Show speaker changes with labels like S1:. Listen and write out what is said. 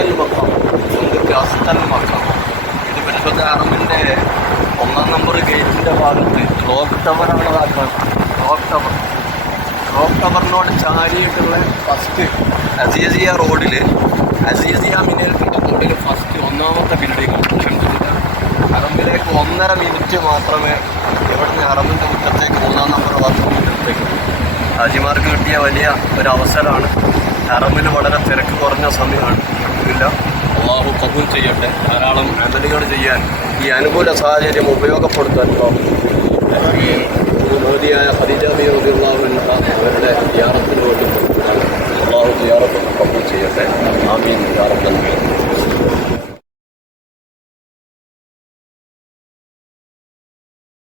S1: അസ്തൽ മക്കാം എന്തൊക്കെ അസ്തൽ മക്കാം ഇത് വെൽബത്ത് അറബിന്റെ ഒന്നാം നമ്പർ ഗേറ്റിന്റെ ഭാഗത്ത് ക്ലോക്ക് ടവറാണ് ആ ക്ലോക്ക് ടവർ ക്ലോക്ക് ടവറിനോട് ചാരിയിട്ടുള്ള ഫസ്റ്റ് അസിയസിയ റോഡിൽ അസിയസിയ മിനേൽക്കിന്റെ റോഡിൽ ഫസ്റ്റ് ഒന്നാമത്തെ ബിൽഡിംഗ് ഉണ്ട് അറമ്പിലേക്ക് ഒന്നര മിനിറ്റ് മാത്രമേ ഇവിടുന്ന് അറമ്പിന്റെ മുറ്റത്തേക്ക് മൂന്നാം നമ്പർ ബാത്റൂമിന്റെ അടുത്തേക്ക് ഹാജിമാർക്ക് കിട്ടിയ വലിയ ഒരു അവസരമാണ് ഹറമിൽ വളരെ തിരക്ക് കുറഞ്ഞ സമയമാണ്. ഇല്ല. അള്ളാഹു കബൂൽ ചെയ്യട്ടെ. ധാരാളം അമലുകൾ ചെയ്യാൻ ഈ അനുകൂല സാഹചര്യം ഉപയോഗപ്പെടുത്താൻ ഈ ഖദീജാബി റബിള്ളാഹു അവരുടെ യാറത്തിന് വേണ്ടി അള്ളാഹു യാറത്ത് കബൂൽ ചെയ്യട്ടെ.